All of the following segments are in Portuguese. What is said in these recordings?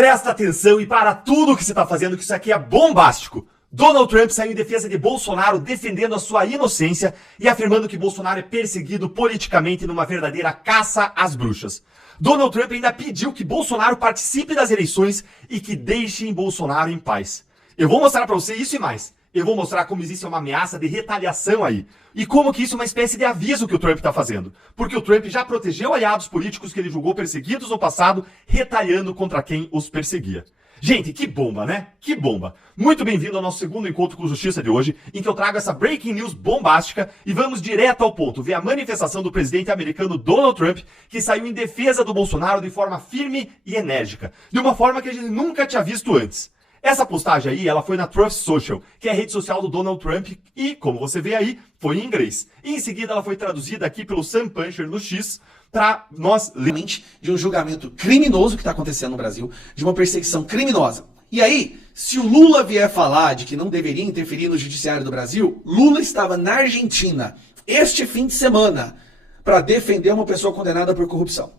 Presta atenção e para tudo o que você está fazendo, que isso aqui é bombástico. Donald Trump saiu em defesa de Bolsonaro, defendendo a sua inocência e afirmando que Bolsonaro é perseguido politicamente numa verdadeira caça às bruxas. Donald Trump ainda pediu que Bolsonaro participe das eleições e que deixem Bolsonaro em paz. Eu vou mostrar para você isso e mais. Eu vou mostrar como existe uma ameaça de retaliação aí. E como que isso é uma espécie de aviso que o Trump está fazendo. Porque o Trump já protegeu aliados políticos que ele julgou perseguidos no passado, retaliando contra quem os perseguia. Gente, que bomba, né? Que bomba! Muito bem-vindo ao nosso segundo encontro com Justiça de hoje, em que eu trago essa breaking news bombástica e vamos direto ao ponto, ver a manifestação do presidente americano Donald Trump, que saiu em defesa do Bolsonaro de forma firme e enérgica, de uma forma que a gente nunca tinha visto antes. Essa postagem aí, ela foi na Truth Social, que é a rede social do Donald Trump, e, como você vê aí, foi em inglês. E em seguida ela foi traduzida aqui pelo Sam Puncher no X, para nós... De um julgamento criminoso que está acontecendo no Brasil, de uma perseguição criminosa. E aí, se o Lula vier falar de que não deveria interferir no judiciário do Brasil, Lula estava na Argentina este fim de semana para defender uma pessoa condenada por corrupção.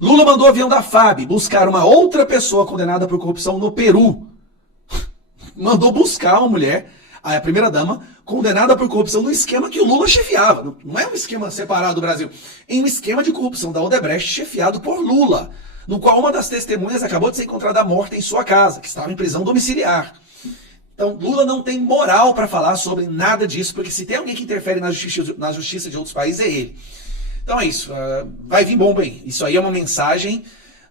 Lula mandou o avião da FAB buscar uma outra pessoa condenada por corrupção no Peru. Mandou buscar uma mulher, a primeira-dama, condenada por corrupção no esquema que o Lula chefiava. Não é um esquema separado do Brasil. É um esquema de corrupção da Odebrecht chefiado por Lula, no qual uma das testemunhas acabou de ser encontrada morta em sua casa, que estava em prisão domiciliar. Então, Lula não tem moral para falar sobre nada disso, porque se tem alguém que interfere na justiça de outros países, é ele. Então é isso. Vai vir bomba aí. Isso aí é uma mensagem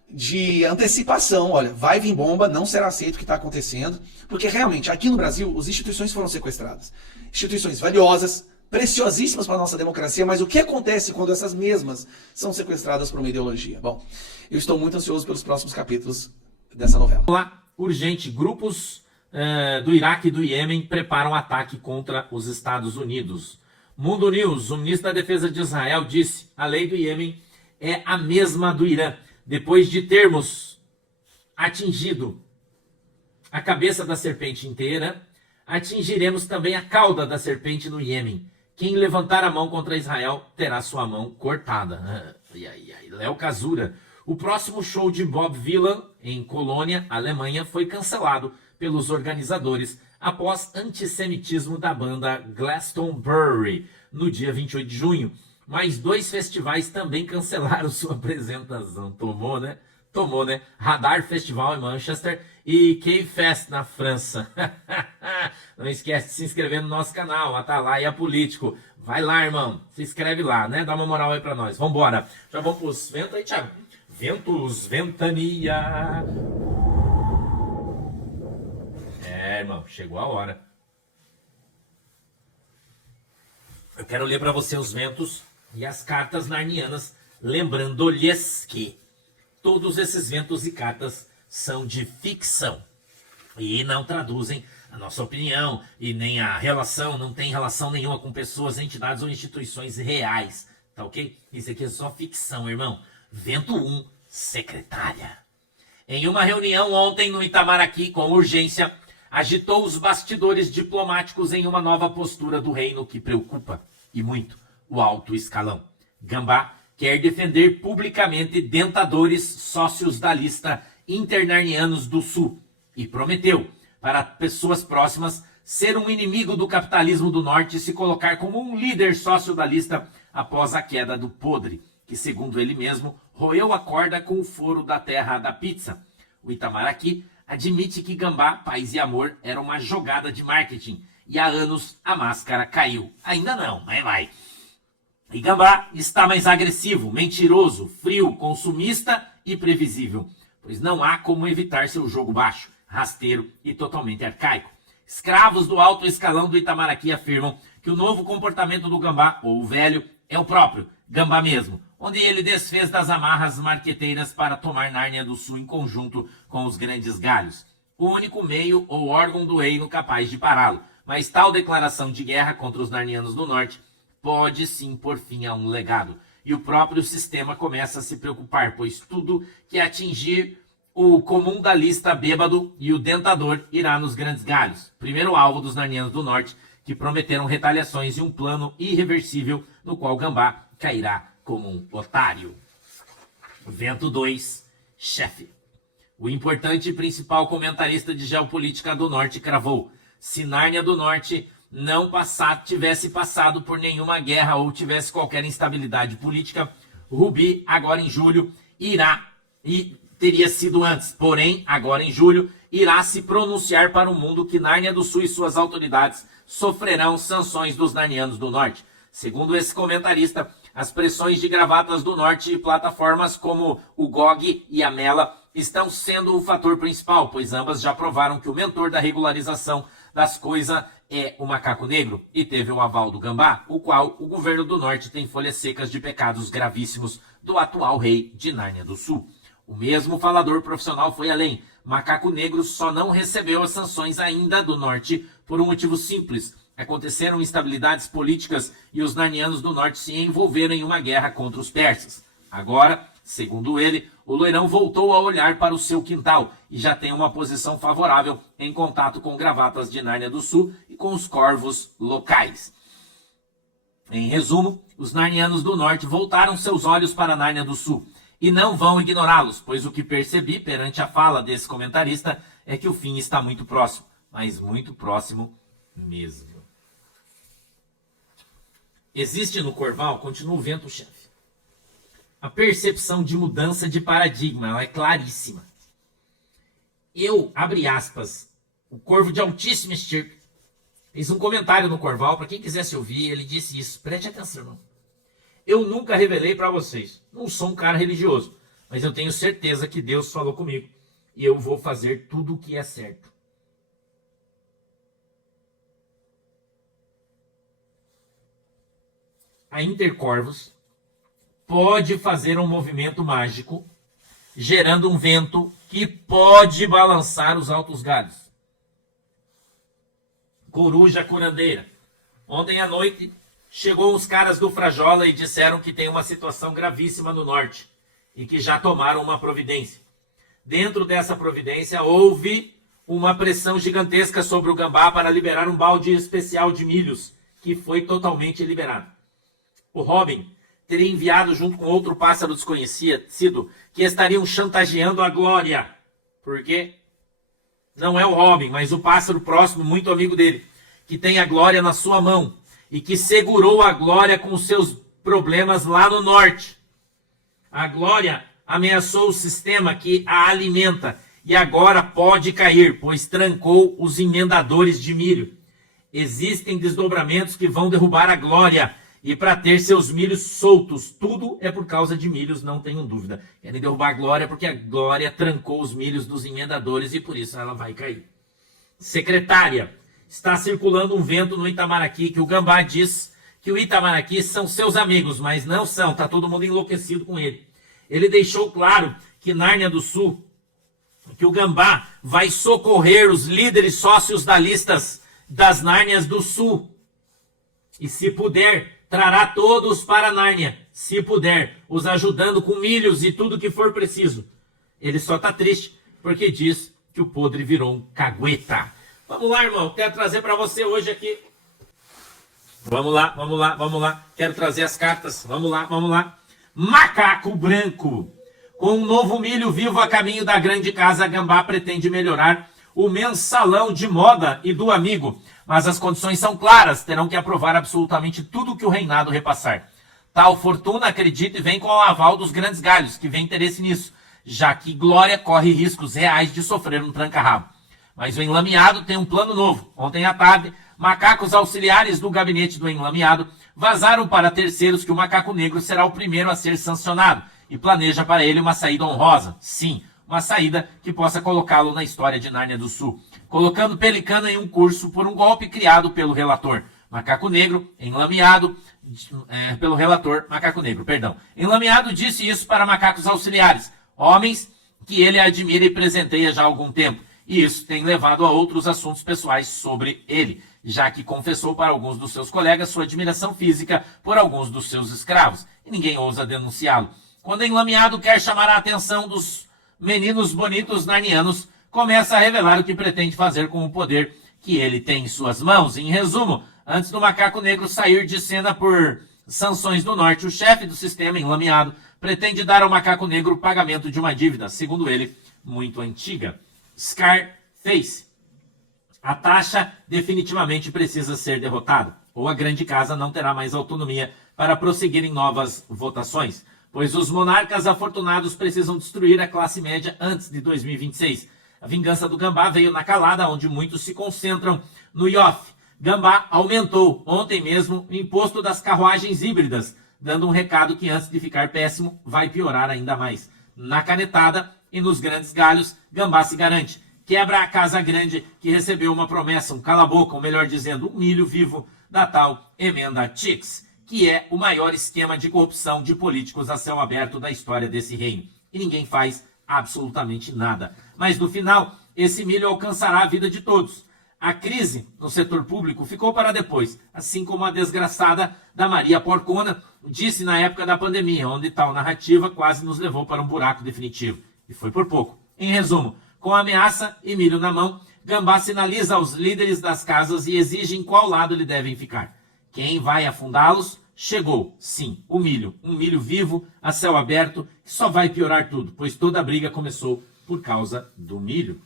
de antecipação. Olha, vai vir bomba, não será aceito o que está acontecendo, porque realmente, aqui no Brasil, as instituições foram sequestradas. Instituições valiosas, preciosíssimas para a nossa democracia, mas o que acontece quando essas mesmas são sequestradas por uma ideologia? Bom, eu estou muito ansioso pelos próximos capítulos dessa novela. Olá, urgente, grupos do Iraque e do Iêmen preparam ataque contra os Estados Unidos. Mundo News, o ministro da Defesa de Israel disse: a lei do Iêmen é a mesma do Irã. Depois de termos atingido a cabeça da serpente inteira, atingiremos também a cauda da serpente no Iêmen. Quem levantar a mão contra Israel terá sua mão cortada. Léo Casura. O próximo show de Bob Dylan em Colônia, Alemanha, foi cancelado pelos organizadores após antissemitismo da banda Glastonbury no dia 28 de junho. Mais dois festivais também cancelaram sua apresentação. Tomou, né? Tomou, né? Radar Festival em Manchester e K-Fest na França. Não esquece de se inscrever no nosso canal, Atalaia Político. Vai lá, irmão. Se inscreve lá, né? Dá uma moral aí pra nós. Vambora. Já vamos pros ventos aí, Thiago. Ventos, ventania. É, irmão. Chegou a hora. Eu quero ler pra você os ventos e as cartas narnianas, lembrando-lhes que todos esses ventos e cartas são de ficção e não traduzem a nossa opinião e nem a relação, não tem relação nenhuma com pessoas, entidades ou instituições reais, tá ok? Isso aqui é só ficção, irmão. Vento 1, secretária. Em uma reunião ontem no Itamaraty, com urgência, agitou os bastidores diplomáticos em uma nova postura do reino que preocupa, e muito, o alto escalão. Gambá quer defender publicamente dentadores sócios da lista Internarnianos do Sul e prometeu, para pessoas próximas, ser um inimigo do capitalismo do Norte e se colocar como um líder sócio da lista após a queda do podre, que, segundo ele mesmo, roeu a corda com o foro da terra da pizza. O Itamaraty admite que Gambá, Paz e Amor era uma jogada de marketing e há anos a máscara caiu. Ainda não, mas vai. E Gambá está mais agressivo, mentiroso, frio, consumista e previsível, pois não há como evitar seu jogo baixo, rasteiro e totalmente arcaico. Escravos do alto escalão do Itamaraty afirmam que o novo comportamento do Gambá, ou o velho, é o próprio Gambá mesmo, onde ele desfez das amarras marqueteiras para tomar Nárnia do Sul em conjunto com os grandes galhos. O único meio ou órgão do reino capaz de pará-lo. Mas tal declaração de guerra contra os Narnianos do Norte pode sim pôr fim a um legado. E o próprio sistema começa a se preocupar, pois tudo que atingir o comum da lista bêbado e o dentador irá nos grandes galhos. Primeiro alvo dos Narnianos do Norte, que prometeram retaliações e um plano irreversível no qual Gambá cairá como um otário. Vento 2, chefe. O importante e principal comentarista de geopolítica do Norte cravou: se Nárnia do Norte não tivesse passado por nenhuma guerra ou tivesse qualquer instabilidade política, Ruby, agora em julho, irá, e teria sido antes, porém, agora em julho, irá se pronunciar para o mundo que Nárnia do Sul e suas autoridades sofrerão sanções dos narnianos do Norte. Segundo esse comentarista, as pressões de Gravatas do Norte e plataformas como o GOG e a Mela estão sendo o fator principal, pois ambas já provaram que o mentor da regularização das coisas é o macaco negro e teve o aval do Gambá, o qual o governo do Norte tem folhas secas de pecados gravíssimos do atual rei de Nárnia do Sul. O mesmo falador profissional foi além. Macaco Negro só não recebeu as sanções ainda do Norte por um motivo simples. Aconteceram instabilidades políticas e os narnianos do Norte se envolveram em uma guerra contra os persas. Agora, segundo ele, o loirão voltou a olhar para o seu quintal e já tem uma posição favorável em contato com Gravatas de Nárnia do Sul e com os corvos locais. Em resumo, os narnianos do Norte voltaram seus olhos para Nárnia do Sul e não vão ignorá-los, pois o que percebi perante a fala desse comentarista é que o fim está muito próximo, mas muito próximo mesmo. Existe no Corval, continua o vento-chefe, a percepção de mudança de paradigma, ela é claríssima. Abre aspas, o corvo de altíssima estirpe, fez um comentário no Corval, para quem quisesse ouvir, ele disse isso, preste atenção, irmão. Eu nunca revelei para vocês, não sou um cara religioso, mas eu tenho certeza que Deus falou comigo e eu vou fazer tudo o que é certo. A Intercorvos pode fazer um movimento mágico, gerando um vento que pode balançar os altos galhos. Coruja curandeira. Ontem à noite, chegou os caras do Frajola e disseram que tem uma situação gravíssima no norte e que já tomaram uma providência. Dentro dessa providência, houve uma pressão gigantesca sobre o Gambá para liberar um balde especial de milhos, que foi totalmente liberado. O Robin teria enviado junto com outro pássaro desconhecido que estariam chantageando a Glória. Por quê? Não é o Robin, mas o pássaro próximo, muito amigo dele, que tem a Glória na sua mão e que segurou a Glória com os seus problemas lá no norte. A Glória ameaçou o sistema que a alimenta e agora pode cair, pois trancou os emendadores de milho. Existem desdobramentos que vão derrubar a Glória e para ter seus milhos soltos. Tudo é por causa de milhos, não tenho dúvida. Querem derrubar a Glória porque a Glória trancou os milhos dos emendadores e por isso ela vai cair. Secretária, está circulando um vento no Itamaraqui que o Gambá diz que o Itamaraqui são seus amigos, mas não são, está todo mundo enlouquecido com ele. Ele deixou claro que Nárnia do Sul, que o Gambá vai socorrer os líderes sócios da listas das Nárnias do Sul. E se puder, trará todos para Nárnia, se puder, os ajudando com milhos e tudo que for preciso. Ele só está triste porque diz que o podre virou um cagueta. Vamos lá, irmão, quero trazer para você hoje aqui. Vamos lá. Quero trazer as cartas. Vamos lá. Macaco branco. Com um novo milho vivo a caminho da grande casa, Gambá pretende melhorar o mensalão de moda e do amigo. Mas as condições são claras, terão que aprovar absolutamente tudo que o reinado repassar. Tal fortuna, acredita, e vem com o aval dos grandes galhos, que vem interesse nisso, já que Glória corre riscos reais de sofrer um tranca-rabo. Mas o enlameado tem um plano novo. Ontem à tarde, macacos auxiliares do gabinete do enlameado vazaram para terceiros que o macaco negro será o primeiro a ser sancionado e planeja para ele uma saída honrosa. Sim, uma saída que possa colocá-lo na história de Nárnia do Sul, colocando Pelicano em um curso por um golpe criado pelo relator. Macaco Negro, enlameado, pelo relator Macaco Negro, perdão. Enlameado disse isso para macacos auxiliares, homens que ele admira e presenteia já há algum tempo. E isso tem levado a outros assuntos pessoais sobre ele, já que confessou para alguns dos seus colegas sua admiração física por alguns dos seus escravos, e ninguém ousa denunciá-lo. Quando enlameado quer chamar a atenção dos meninos bonitos narnianos, começa a revelar o que pretende fazer com o poder que ele tem em suas mãos. Em resumo, antes do Macaco Negro sair de cena por sanções do norte, o chefe do sistema enlameado pretende dar ao Macaco Negro o pagamento de uma dívida, segundo ele, muito antiga. Scarface. A taxa definitivamente precisa ser derrotada, ou a grande casa não terá mais autonomia para prosseguir em novas votações, pois os monarcas afortunados precisam destruir a classe média antes de 2026. A vingança do Gambá veio na calada, onde muitos se concentram no IOF. Gambá aumentou ontem mesmo o imposto das carruagens híbridas, dando um recado que antes de ficar péssimo, vai piorar ainda mais. Na canetada e nos grandes galhos, Gambá se garante. Quebra a casa grande que recebeu uma promessa, um cala-boca, ou melhor dizendo, um milho vivo da tal emenda Chix, que é o maior esquema de corrupção de políticos a céu aberto da história desse reino. E ninguém faz absolutamente nada. Mas no final, esse milho alcançará a vida de todos. A crise no setor público ficou para depois, assim como a desgraçada da Maria Porcona disse na época da pandemia, onde tal narrativa quase nos levou para um buraco definitivo. E foi por pouco. Em resumo, com ameaça e milho na mão, Gambá sinaliza aos líderes das casas e exige em qual lado lhe devem ficar. Quem vai afundá-los? Chegou, sim, o milho. Um milho vivo, a céu aberto, que só vai piorar tudo, pois toda a briga começou por causa do milho.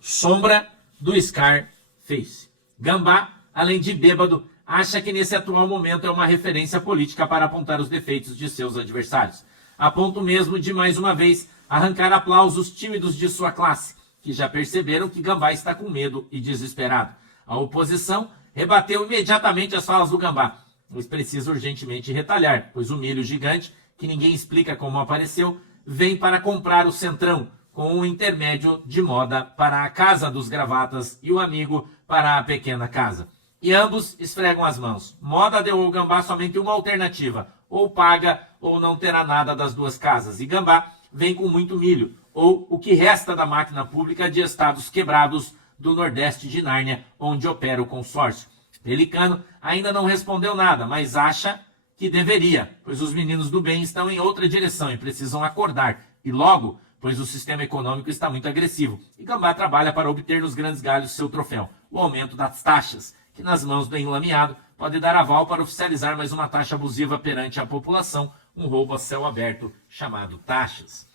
Sombra do Scarface. Gambá, além de bêbado, acha que nesse atual momento é uma referência política para apontar os defeitos de seus adversários. A ponto mesmo de, mais uma vez, arrancar aplausos tímidos de sua classe, que já perceberam que Gambá está com medo e desesperado. A oposição rebateu imediatamente as falas do Gambá, mas precisa urgentemente retalhar, pois o milho gigante, que ninguém explica como apareceu, vem para comprar o centrão, com um intermédio de moda para a casa dos gravatas e o amigo para a pequena casa. E ambos esfregam as mãos. Moda deu ao Gambá somente uma alternativa, ou paga ou não terá nada das duas casas. E Gambá vem com muito milho, ou o que resta da máquina pública de estados quebrados do Nordeste de Nárnia, onde opera o consórcio. Pelicano ainda não respondeu nada, mas acha que deveria, pois os meninos do bem estão em outra direção e precisam acordar. E logo, pois o sistema econômico está muito agressivo. E Gambá trabalha para obter nos grandes galhos seu troféu, o aumento das taxas, que nas mãos do enlameado pode dar aval para oficializar mais uma taxa abusiva perante a população, um roubo a céu aberto chamado taxas.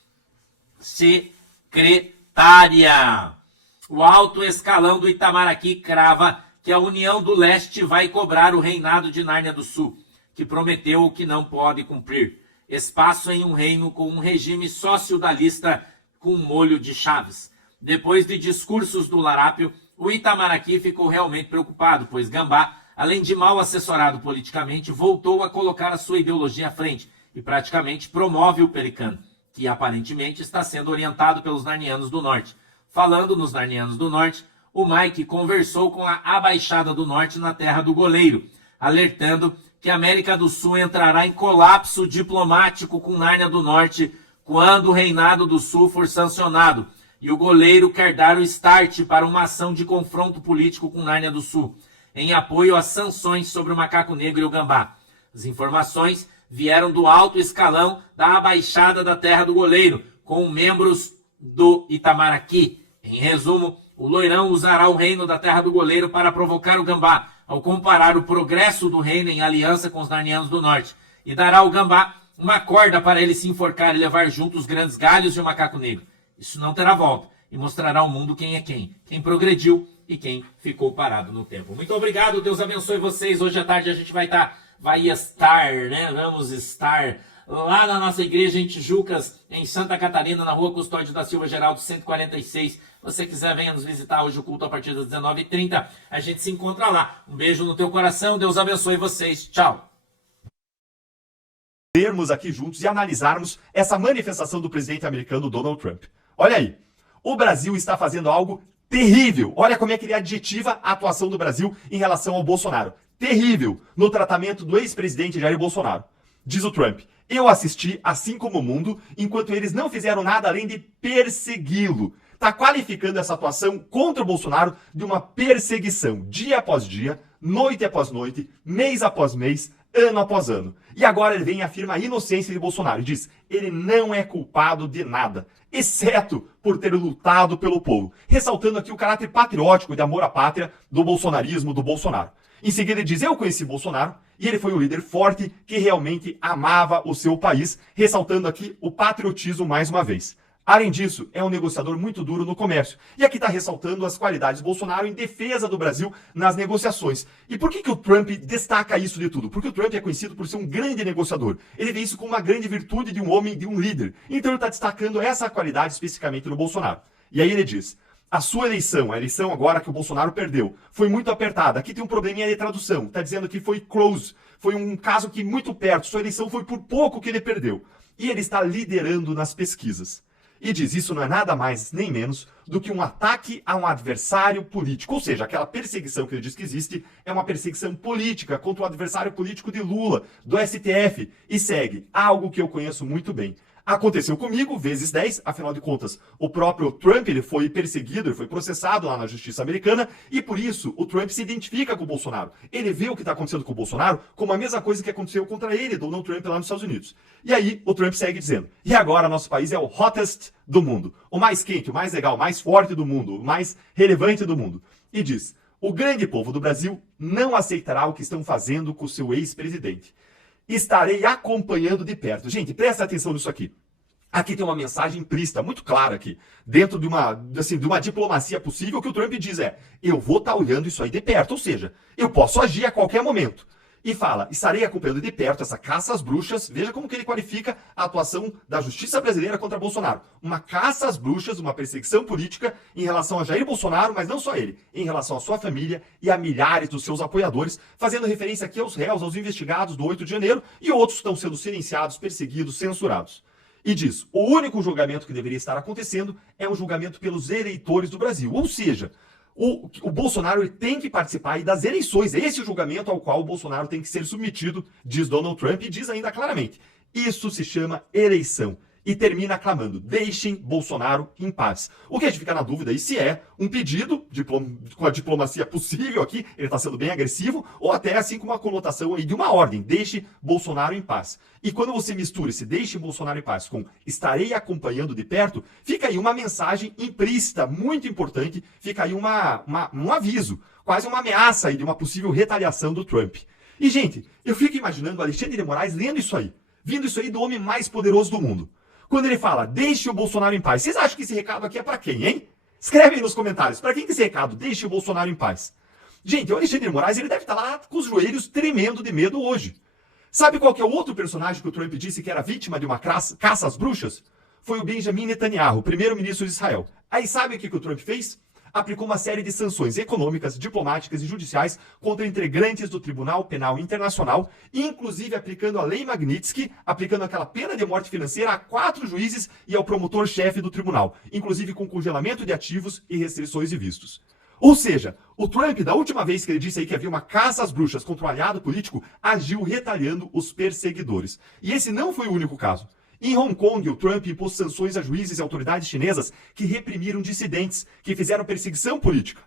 Secretária. O alto escalão do Itamaraty crava que a União do Leste vai cobrar o reinado de Nárnia do Sul, que prometeu o que não pode cumprir. Espaço em um reino com um regime sócio-dalista com molho de chaves. Depois de discursos do larápio, o Itamaraty ficou realmente preocupado, pois Gambá, além de mal assessorado politicamente, voltou a colocar a sua ideologia à frente e praticamente promove o Pelicano, que aparentemente está sendo orientado pelos Narnianos do Norte. Falando nos Narnianos do Norte, o Mike conversou com a Abaixada do Norte na terra do goleiro, alertando que a América do Sul entrará em colapso diplomático com Nárnia do Norte quando o Reinado do Sul for sancionado, e o goleiro quer dar o start para uma ação de confronto político com Nárnia do Sul, em apoio às sanções sobre o macaco negro e o Gambá. As informações vieram do alto escalão da Abaixada da terra do goleiro, com membros do Itamaraty. Em resumo, o loirão usará o reino da terra do goleiro para provocar o Gambá, ao comparar o progresso do reino em aliança com os Narnianos do Norte, e dará ao Gambá uma corda para ele se enforcar e levar junto os grandes galhos e o macaco negro. Isso não terá volta, e mostrará ao mundo quem é quem progrediu e quem ficou parado no tempo. Muito obrigado, Deus abençoe vocês. Hoje à tarde a gente vai estar, vamos estar lá na nossa igreja em Tijucas, em Santa Catarina, na rua Custódio da Silva Geraldo, 146. Se você quiser, venha nos visitar hoje o culto a partir das 19h30. A gente se encontra lá. Um beijo no teu coração. Deus abençoe vocês. Tchau. Vermos aqui juntos e analisarmos essa manifestação do presidente americano Donald Trump. Olha aí, o Brasil está fazendo algo terrível. Olha como é que ele adjetiva a atuação do Brasil em relação ao Bolsonaro. Terrível no tratamento do ex-presidente Jair Bolsonaro. Diz o Trump: eu assisti, assim como o mundo, enquanto eles não fizeram nada além de persegui-lo. Está qualificando essa atuação contra o Bolsonaro de uma perseguição, dia após dia, noite após noite, mês após mês, ano após ano. E agora ele vem e afirma a inocência de Bolsonaro e diz: ele não é culpado de nada, exceto por ter lutado pelo povo, ressaltando aqui o caráter patriótico de amor à pátria do bolsonarismo, do Bolsonaro. Em seguida ele diz: eu conheci Bolsonaro e ele foi um líder forte que realmente amava o seu país, ressaltando aqui o patriotismo mais uma vez. Além disso, é um negociador muito duro no comércio. E aqui está ressaltando as qualidades de Bolsonaro em defesa do Brasil nas negociações. E por que o Trump destaca isso de tudo? Porque o Trump é conhecido por ser um grande negociador. Ele vê isso como uma grande virtude de um homem, de um líder. Então ele está destacando essa qualidade especificamente no Bolsonaro. E aí ele diz: a sua eleição, a eleição agora que o Bolsonaro perdeu, foi muito apertada. Aqui tem um probleminha de tradução. Está dizendo que foi close. Foi um caso que muito perto. Sua eleição foi por pouco que ele perdeu. E ele está liderando nas pesquisas. E diz, isso não é nada mais nem menos do que um ataque a um adversário político. Ou seja, aquela perseguição que ele diz que existe é uma perseguição política contra o adversário político de Lula, do STF. E segue algo que eu conheço muito bem. Aconteceu comigo, vezes 10, afinal de contas, o próprio Trump ele foi perseguido, ele foi processado lá na justiça americana, e por isso o Trump se identifica com o Bolsonaro. Ele vê o que está acontecendo com o Bolsonaro como a mesma coisa que aconteceu contra ele, Donald Trump, lá nos Estados Unidos. E aí o Trump segue dizendo, e agora nosso país é o hottest do mundo, o mais quente, o mais legal, o mais forte do mundo, o mais relevante do mundo. E diz, o grande povo do Brasil não aceitará o que estão fazendo com o seu ex-presidente. Estarei acompanhando de perto. Gente, presta atenção nisso aqui. Aqui tem uma mensagem implícita, muito clara aqui, dentro de uma diplomacia possível, que o Trump diz eu vou estar olhando isso aí de perto, ou seja, eu posso agir a qualquer momento. E fala, estarei acompanhando de perto essa caça às bruxas, veja como que ele qualifica a atuação da justiça brasileira contra Bolsonaro. Uma caça às bruxas, uma perseguição política em relação a Jair Bolsonaro, mas não só ele, em relação à sua família e a milhares dos seus apoiadores, fazendo referência aqui aos réus, aos investigados do 8 de janeiro, e outros estão sendo silenciados, perseguidos, censurados. E diz, o único julgamento que deveria estar acontecendo é um julgamento pelos eleitores do Brasil, ou seja, o Bolsonaro ele tem que participar aí das eleições. Esse é o julgamento ao qual o Bolsonaro tem que ser submetido, diz Donald Trump, e diz ainda claramente. Isso se chama eleição. E termina aclamando, deixem Bolsonaro em paz. O que a gente fica na dúvida aí se é um pedido, com a diplomacia possível aqui, ele está sendo bem agressivo, ou até assim com uma conotação aí de uma ordem, deixe Bolsonaro em paz. E quando você mistura esse deixe Bolsonaro em paz com estarei acompanhando de perto, fica aí uma mensagem implícita, muito importante, fica aí um aviso, quase uma ameaça aí de uma possível retaliação do Trump. E gente, eu fico imaginando o Alexandre de Moraes lendo isso aí, vindo isso aí do homem mais poderoso do mundo. Quando ele fala, deixe o Bolsonaro em paz, vocês acham que esse recado aqui é pra quem, hein? Escreve aí nos comentários, pra quem que esse recado, deixe o Bolsonaro em paz? Gente, o Alexandre de Moraes, ele deve estar lá com os joelhos tremendo de medo hoje. Sabe qual que é o outro personagem que o Trump disse que era vítima de uma caça às bruxas? Foi o Benjamin Netanyahu, primeiro-ministro de Israel. Aí sabe o que o Trump fez? Aplicou uma série de sanções econômicas, diplomáticas e judiciais contra integrantes do Tribunal Penal Internacional, inclusive aplicando a Lei Magnitsky, aplicando aquela pena de morte financeira a 4 juízes e ao promotor-chefe do tribunal, inclusive com congelamento de ativos e restrições de vistos. Ou seja, o Trump, da última vez que ele disse aí que havia uma caça às bruxas contra um aliado político, agiu retaliando os perseguidores. E esse não foi o único caso. Em Hong Kong, o Trump impôs sanções a juízes e autoridades chinesas que reprimiram dissidentes, que fizeram perseguição política.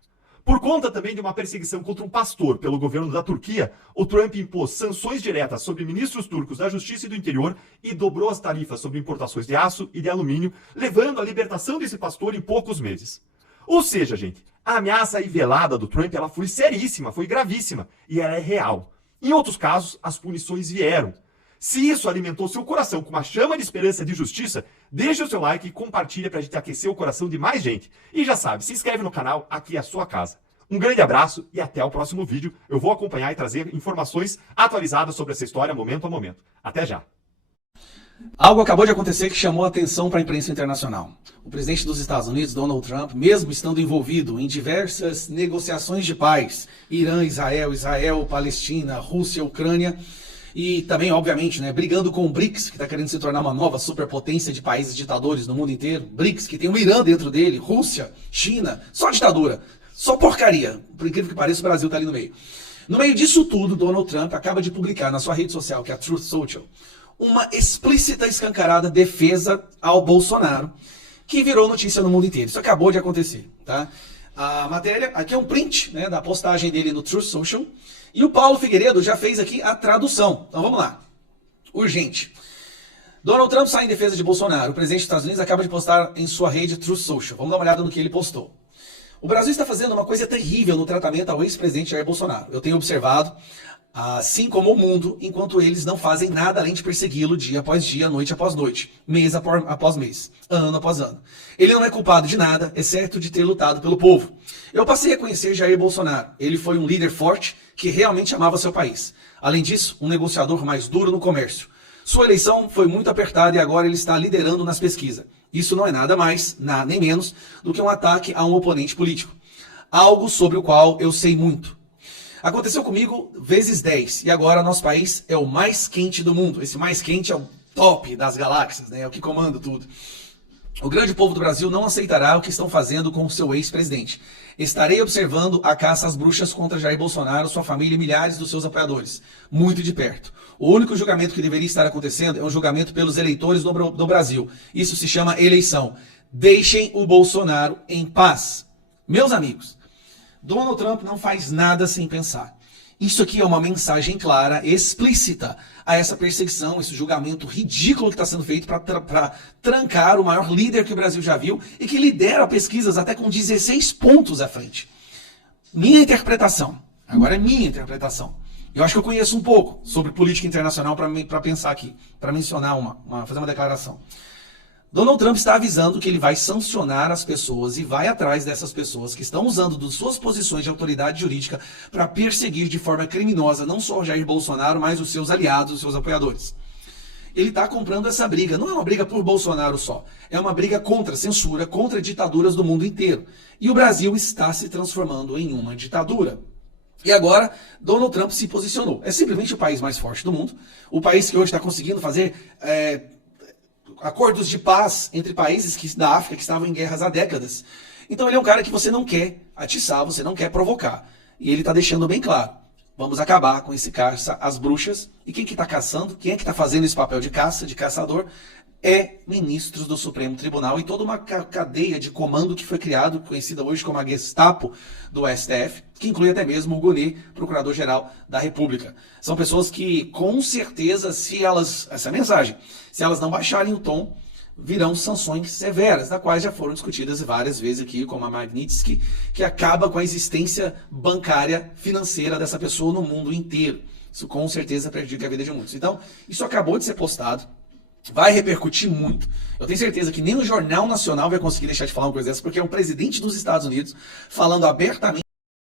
Por conta também de uma perseguição contra um pastor pelo governo da Turquia, o Trump impôs sanções diretas sobre ministros turcos da Justiça e do Interior e dobrou as tarifas sobre importações de aço e de alumínio, levando à libertação desse pastor em poucos meses. Ou seja, gente, a ameaça aí velada do Trump ela foi seríssima, foi gravíssima, e ela é real. Em outros casos, as punições vieram. Se isso alimentou seu coração com uma chama de esperança e de justiça, deixe o seu like e compartilhe para a gente aquecer o coração de mais gente. E já sabe, se inscreve no canal, aqui é a sua casa. Um grande abraço e até o próximo vídeo. Eu vou acompanhar e trazer informações atualizadas sobre essa história momento a momento. Até já! Algo acabou de acontecer que chamou a atenção para a imprensa internacional. O presidente dos Estados Unidos, Donald Trump, mesmo estando envolvido em diversas negociações de paz, Irã, Israel, Palestina, Rússia, Ucrânia, e também, obviamente, brigando com o BRICS, que está querendo se tornar uma nova superpotência de países ditadores no mundo inteiro. BRICS, que tem o Irã dentro dele, Rússia, China, só ditadura, só porcaria. Por incrível que pareça, o Brasil está ali no meio. No meio disso tudo, Donald Trump acaba de publicar na sua rede social, que é a Truth Social, uma explícita, escancarada defesa ao Bolsonaro, que virou notícia no mundo inteiro. Isso acabou de acontecer, tá? A matéria, aqui é um print da postagem dele no Truth Social, e o Paulo Figueiredo já fez aqui a tradução. Então vamos lá. Urgente. Donald Trump sai em defesa de Bolsonaro. O presidente dos Estados Unidos acaba de postar em sua rede Truth Social. Vamos dar uma olhada no que ele postou. O Brasil está fazendo uma coisa terrível no tratamento ao ex-presidente Jair Bolsonaro. Eu tenho observado assim como o mundo, enquanto eles não fazem nada além de persegui-lo dia após dia, noite após noite, mês após mês, ano após ano. Ele não é culpado de nada, exceto de ter lutado pelo povo. Eu passei a conhecer Jair Bolsonaro. Ele foi um líder forte que realmente amava seu país. Além disso, um negociador mais duro no comércio. Sua eleição foi muito apertada e agora ele está liderando nas pesquisas. Isso não é nada mais, nem menos, do que um ataque a um oponente político. Algo sobre o qual eu sei muito. Aconteceu comigo vezes 10 e agora nosso país é o mais quente do mundo. Esse mais quente é o top das galáxias, né? É o que comanda tudo. O grande povo do Brasil não aceitará o que estão fazendo com o seu ex-presidente. Estarei observando a caça às bruxas contra Jair Bolsonaro, sua família e milhares dos seus apoiadores, muito de perto. O único julgamento que deveria estar acontecendo é um julgamento pelos eleitores do Brasil. Isso se chama eleição. Deixem o Bolsonaro em paz. Meus amigos, Donald Trump não faz nada sem pensar. Isso aqui é uma mensagem clara, explícita, a essa perseguição, esse julgamento ridículo que está sendo feito para trancar o maior líder que o Brasil já viu e que lidera pesquisas até com 16 pontos à frente. Minha interpretação, agora é minha interpretação. Eu acho que eu conheço um pouco sobre política internacional para pensar aqui, para mencionar fazer uma declaração. Donald Trump está avisando que ele vai sancionar as pessoas e vai atrás dessas pessoas que estão usando de suas posições de autoridade jurídica para perseguir de forma criminosa não só o Jair Bolsonaro, mas os seus aliados, os seus apoiadores. Ele está comprando essa briga. Não é uma briga por Bolsonaro só. É uma briga contra a censura, contra ditaduras do mundo inteiro. E o Brasil está se transformando em uma ditadura. E agora, Donald Trump se posicionou. É simplesmente o país mais forte do mundo. O país que hoje está conseguindo fazer acordos de paz entre países da África que estavam em guerras há décadas. Então ele é um cara que você não quer atiçar, você não quer provocar. E ele está deixando bem claro. Vamos acabar com esse caça às bruxas. E quem que está caçando? Quem é que está fazendo esse papel de caça, de caçador? É ministros do Supremo Tribunal e toda uma cadeia de comando que foi criado, conhecida hoje como a Gestapo do STF, que inclui até mesmo o Gonê, Procurador-Geral da República. São pessoas que, com certeza, essa mensagem, se elas não baixarem o tom, virão sanções severas, das quais já foram discutidas várias vezes aqui, como a Magnitsky, que acaba com a existência bancária, financeira dessa pessoa no mundo inteiro. Isso com certeza prejudica a vida de muitos. Então, isso acabou de ser postado. Vai repercutir muito. Eu tenho certeza que nem o Jornal Nacional vai conseguir deixar de falar uma coisa dessa, porque é um presidente dos Estados Unidos falando abertamente